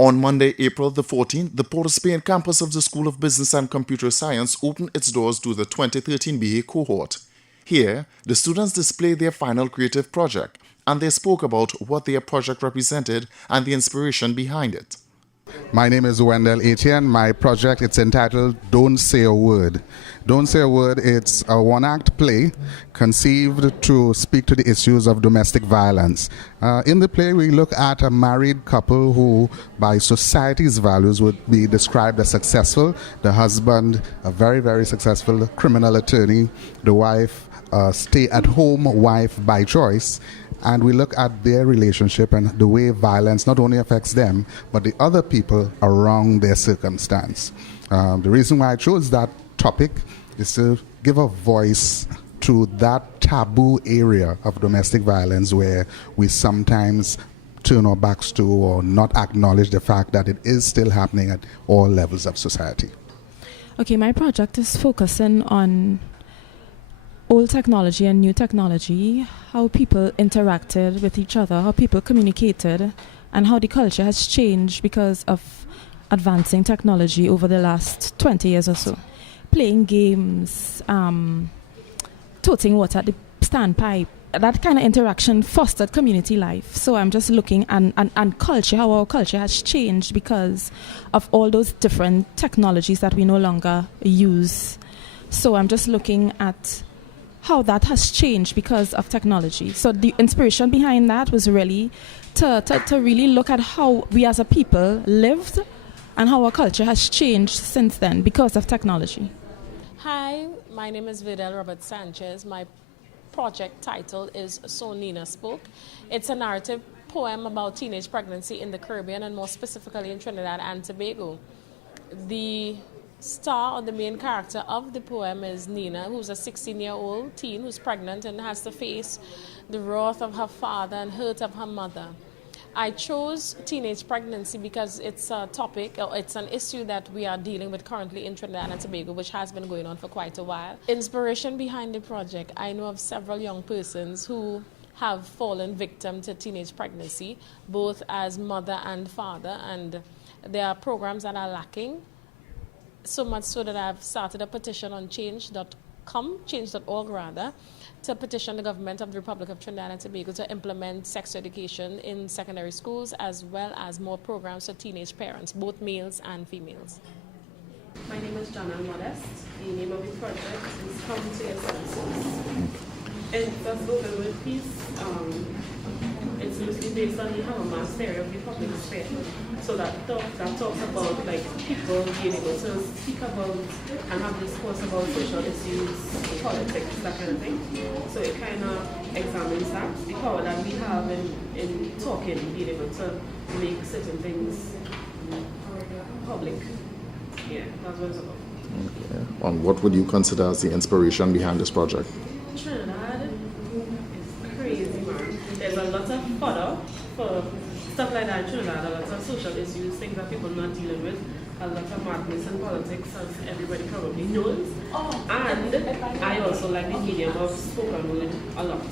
On Monday, April the 14th, the Port of Spain campus of the School of Business and Computer Science opened its doors to the 2013 BA cohort. Here, the students displayed their final creative project, and they spoke about what their project represented and the inspiration behind it. My name is Wendell Etienne. My project, it's entitled Don't Say a Word. Don't Say a Word, it's a one-act play conceived to speak to the issues of domestic violence. In the play, we look at a married couple who, by society's values, would be described as successful. The husband, a very, very successful criminal attorney. The wife, a stay-at-home wife by choice. And we look at their relationship and the way violence not only affects them, but the other people around their circumstance. The reason why I chose that topic is to give a voice to that taboo area of domestic violence where we sometimes turn our backs to or not acknowledge the fact that it is still happening at all levels of society. Okay, my project is focusing on old technology and new technology, how people interacted with each other, how people communicated, and how the culture has changed because of advancing technology over the last 20 years or so. Playing games, toting water at the standpipe, that kind of interaction fostered community life. So I'm just looking and culture, how our culture has changed because of all those different technologies that we no longer use. So I'm just looking at how that has changed because of technology. So the inspiration behind that was really to really look at how we as a people lived and how our culture has changed since then because of technology. Hi, my name is Videkh Robert Sanchez. My project title is So Nina Spoke. It's a narrative poem about teenage pregnancy in the Caribbean and more specifically in Trinidad and Tobago. The star or the main character of the poem is Nina, who's a 16-year-old teen who's pregnant and has to face the wrath of her father and hurt of her mother. I chose teenage pregnancy because it's a topic, or it's an issue that we are dealing with currently in Trinidad and Tobago, which has been going on for quite a while. Inspiration behind the project, I know of several young persons who have fallen victim to teenage pregnancy, both as mother and father, and there are programs that are lacking. So much so that I've started a petition on change.org rather, to petition the government of the Republic of Trinidad and Tobago to implement sex education in secondary schools as well as more programs for teenage parents, both males and females. My name is Jana Modest. The name of the project is Come to Your Senses. It's a spoken word piece. It's loosely based on the Habermas theory of the public sphere. So that talks about like people being able to speak about and have discourse about social issues, politics, that kind of thing. So it kind of examines that, the power that we have in talking, being able to make certain things public. Yeah, that's what it's about. Okay. And what would you consider as the inspiration behind this project? Trinidad is crazy, man. There's a lot of fodder for stuff like that in Trinidad, a lot of social issues, things that people are not dealing with, a lot of madness in politics, as everybody probably knows. And I also like the medium of spoken word a lot.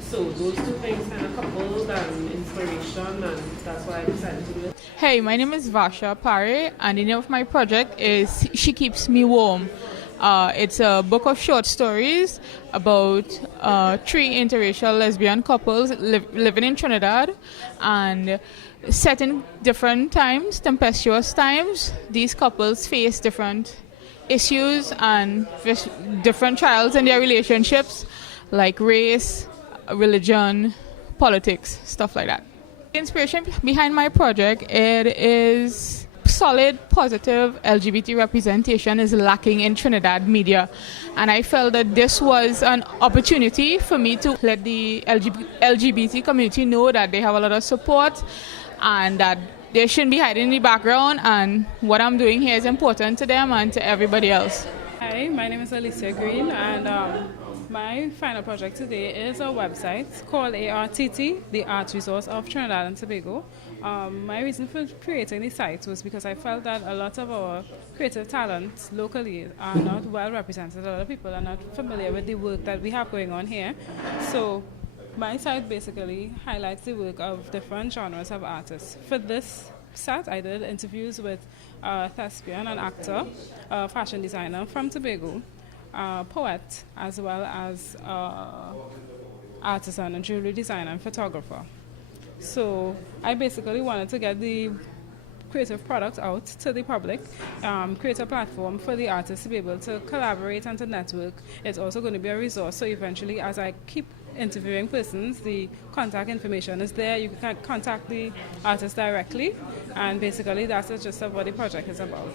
So those two things kind of coupled and inspiration, and that's why I decided to do it. Hey, my name is Marsha Pare, and the name of my project is She Keeps Me Warm. It's a book of short stories about 3 interracial lesbian couples living in Trinidad and set in different times, tempestuous times. These couples face different issues and different trials in their relationships, like race, religion, politics, stuff like that. The inspiration behind my project, it is solid, positive LGBT representation is lacking in Trinidad media, and I felt that this was an opportunity for me to let the LGBT community know that they have a lot of support and that they shouldn't be hiding in the background, and what I'm doing here is important to them and to everybody else. Hi, my name is Alicia Greene, and my final project today is a website called ARTT, the Art Resource of Trinidad and Tobago. My reason for creating the site was because I felt that a lot of our creative talents locally are not well represented. A lot of people are not familiar with the work that we have going on here. So my site basically highlights the work of different genres of artists. For this set, I did interviews with a thespian, an actor, a fashion designer from Tobago, a poet, as well as artisan, a jewelry designer and photographer. So I basically wanted to get the creative product out to the public, create a platform for the artists to be able to collaborate and to network. It's also going to be a resource, so eventually as I keep interviewing persons, the contact information is there. You can contact the artist directly, and basically that's the gist of what the project is about.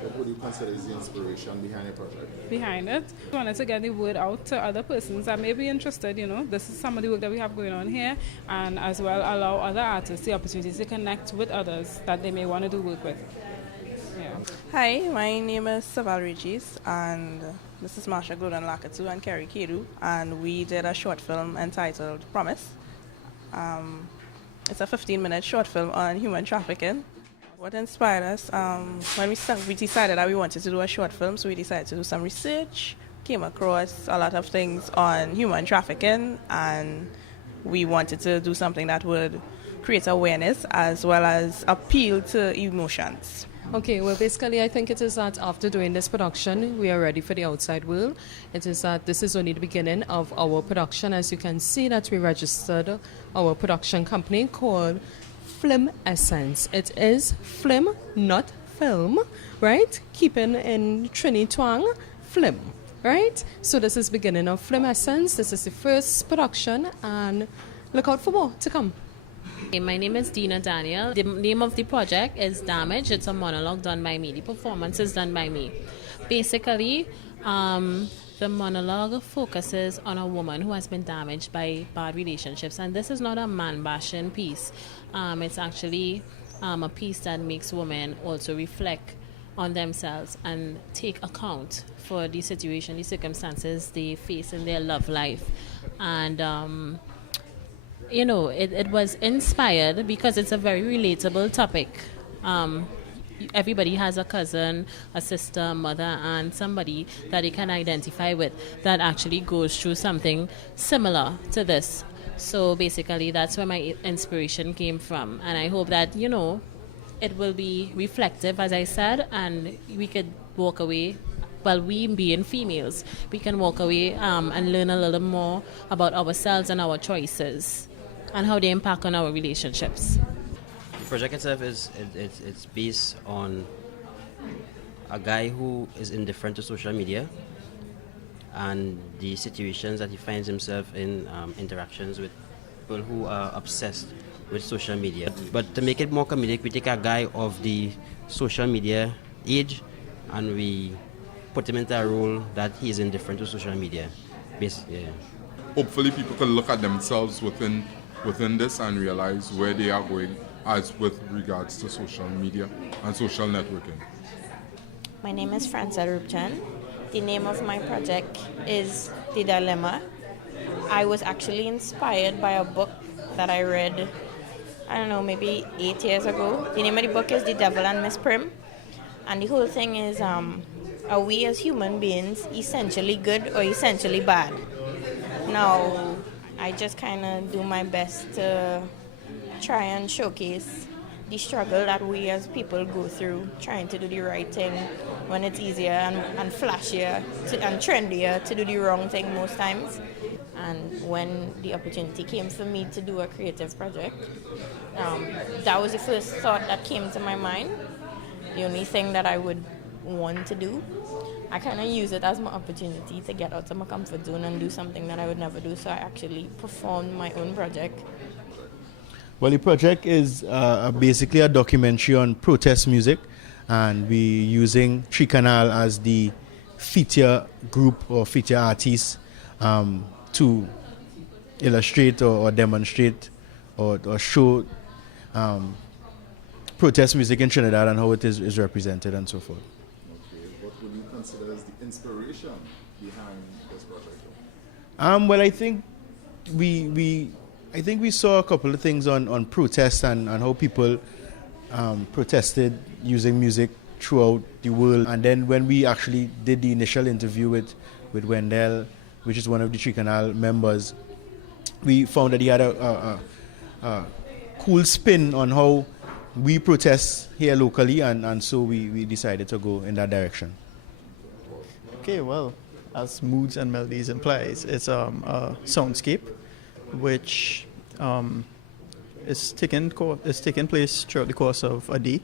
What would you consider is the inspiration behind your project? Behind it, we wanted to get the word out to other persons that may be interested. This is some of the work that we have going on here, and as well allow other artists the opportunity to connect with others that they may want to do work with. Yeah. Hi, my name is Cevel and this is Marsha and Keri, and we did a short film entitled Promise. It's a 15-minute short film on human trafficking. What inspired us, when we decided that we wanted to do a short film, so we decided to do some research, came across a lot of things on human trafficking, and we wanted to do something that would create awareness as well as appeal to emotions. Okay, well, basically, I think it is that after doing this production, we are ready for the outside world. It is that this is only the beginning of our production. As you can see, that we registered our production company called Film Essence. It is film, not film, right? Keeping in Trini twang, film, right? So this is beginning of Film Essence. This is the first production, and look out for more to come. My name is Deena Daniel. The name of the project is Damage. It's a monologue done by me. The performance is done by me. Basically, the monologue focuses on a woman who has been damaged by bad relationships. And this is not a man-bashing piece. It's actually a piece that makes women also reflect on themselves and take account for the situation, the circumstances they face in their love life. And it was inspired because it's a very relatable topic. Everybody has a cousin, a sister, mother, and somebody that they can identify with that actually goes through something similar to this. So basically, that's where my inspiration came from. And I hope that, it will be reflective, as I said, and we could walk away. Well, we being females, we can walk away and learn a little more about ourselves and our choices and how they impact on our relationships. The project itself it's based on a guy who is indifferent to social media and the situations that he finds himself in, interactions with people who are obsessed with social media. But to make it more comedic, we take a guy of the social media age and we put him into a role that he is indifferent to social media. Hopefully people can look at themselves within this and realize where they are going as with regards to social media and social networking. My name is Franca Rupchan. The name of my project is The Dilemma. I was actually inspired by a book that I read, maybe 8 years ago. The name of the book is The Devil and Miss Prim. And the whole thing is, are we as human beings essentially good or essentially bad? Now, I just kind of do my best to try and showcase the struggle that we as people go through, trying to do the right thing when it's easier and flashier and trendier to do the wrong thing most times. And when the opportunity came for me to do a creative project, that was the first thought that came to my mind. The only thing that I would want to do, I kind of use it as my opportunity to get out of my comfort zone and do something that I would never do. So I actually performed my own project. Well, the project is basically a documentary on protest music, and we're using Tree Canal as the feature group or feature artist to illustrate or demonstrate or show protest music in Trinidad and how it is represented and so forth. Okay, what would you consider as the inspiration behind this project? Well, I think we saw a couple of things on protests and how people protested using music throughout the world. And then when we actually did the initial interview with Wendell, which is one of the Tree Canal members, we found that he had a cool spin on how we protest here locally, and so we decided to go in that direction. Okay, well, as Moods and Melodies implies, it's a soundscape which is taking place throughout the course of a day,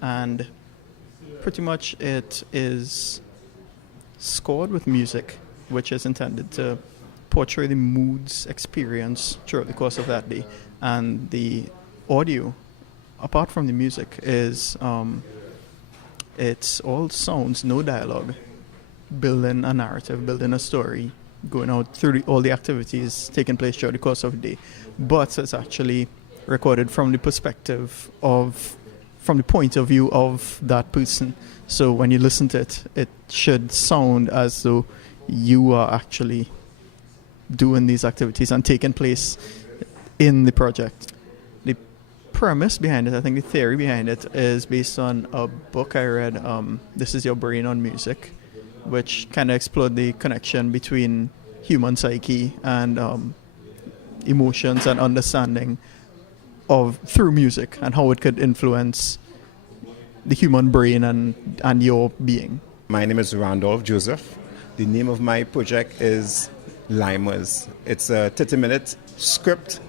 and pretty much it is scored with music, which is intended to portray the mood's experience throughout the course of that day. And the audio, apart from the music, is it's all sounds, no dialogue, building a narrative, building a story, going out through all the activities taking place throughout the course of the day. But it's actually recorded from the perspective of, from the point of view of that person. So when you listen to it, it should sound as though you are actually doing these activities and taking place in the project. The premise behind it, I think the theory behind it, is based on a book I read, This Is Your Brain on Music, which kind of explored the connection between human psyche and emotions and understanding of through music, and how it could influence the human brain and your being. My name is Randolph Joseph. The name of my project is Limers. It's a 30-minute script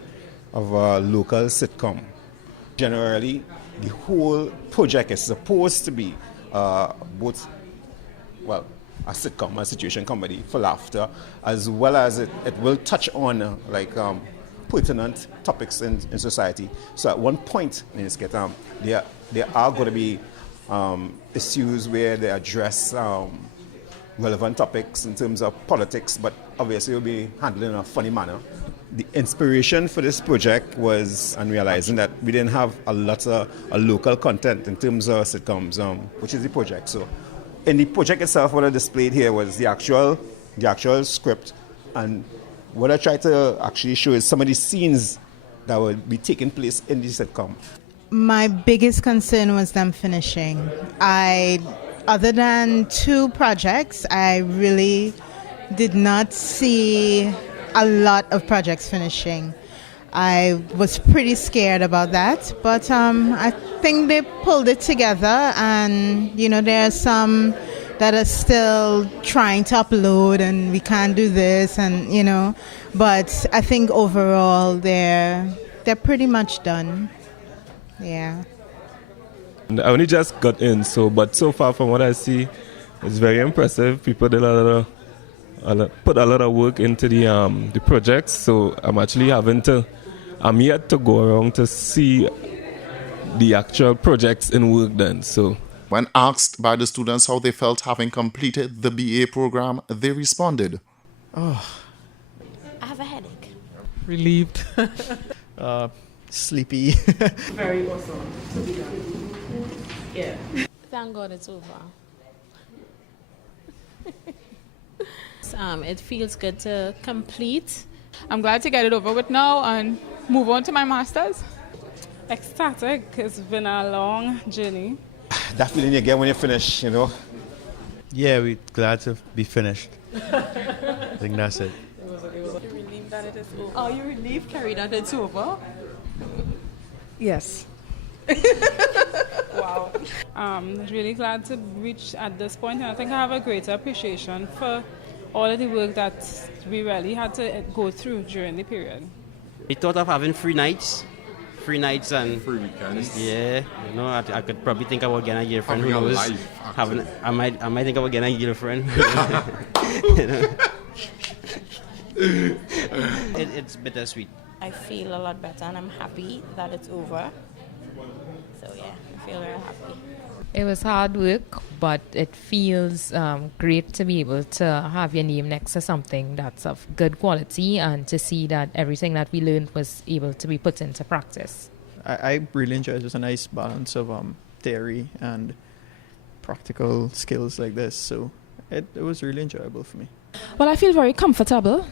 of a local sitcom. Generally, the whole project is supposed to be both, well, a sitcom, a situation comedy for laughter, as well as it will touch on pertinent topics in society. So at one point in this skit, there are going to be issues where they address relevant topics in terms of politics, but obviously it will be handled in a funny manner. The inspiration for this project was on realizing that we didn't have a lot of local content in terms of sitcoms, which is the project. So in the project itself, what I displayed here was the actual script, and what I tried to actually show is some of the scenes that would be taking place in the sitcom. My biggest concern was them finishing. Other than 2 projects, I really did not see a lot of projects finishing. I was pretty scared about that, but I think they pulled it together, and there are some that are still trying to upload and we can't do this, and but I think overall they're pretty much done. Yeah. I only just got in, but so far from what I see, it's very impressive. People did put a lot of work into the projects, so I'm yet to go around to see the actual projects in work done. So when asked by the students how they felt having completed the BA program, they responded, "Oh, I have a headache." Relieved. Sleepy. Very awesome to be done. Yeah. Thank God it's over. It feels good to complete. I'm glad to get it over with now and move on to my master's. Ecstatic. It's been a long journey. That feeling you get when you finish, Yeah, we're glad to be finished. I think that's it. You're relieved that it is over. Are you relieved, Keri, that it's over? Yes. Wow. Really glad to reach at this point, and I think I have a greater appreciation for all of the work that we really had to go through during the period. We thought of having free nights and free weekends. Yeah, I could probably think about getting a girlfriend. Who knows? I might think about getting a girlfriend. It's bittersweet. I feel a lot better, and I'm happy that it's over. So yeah, I feel very happy. It was hard work, but it feels great to be able to have your name next to something that's of good quality, and to see that everything that we learned was able to be put into practice. I really enjoyed it. It was a nice balance of theory and practical skills like this, so it was really enjoyable for me. Well, I feel very comfortable.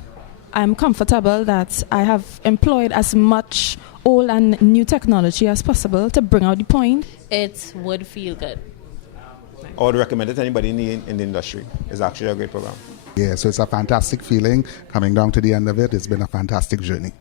I'm comfortable that I have employed as much old and new technology as possible to bring out the point. It would feel good. I would recommend it to anybody in the industry. It's actually a great program. Yeah, so it's a fantastic feeling coming down to the end of it. It's been a fantastic journey.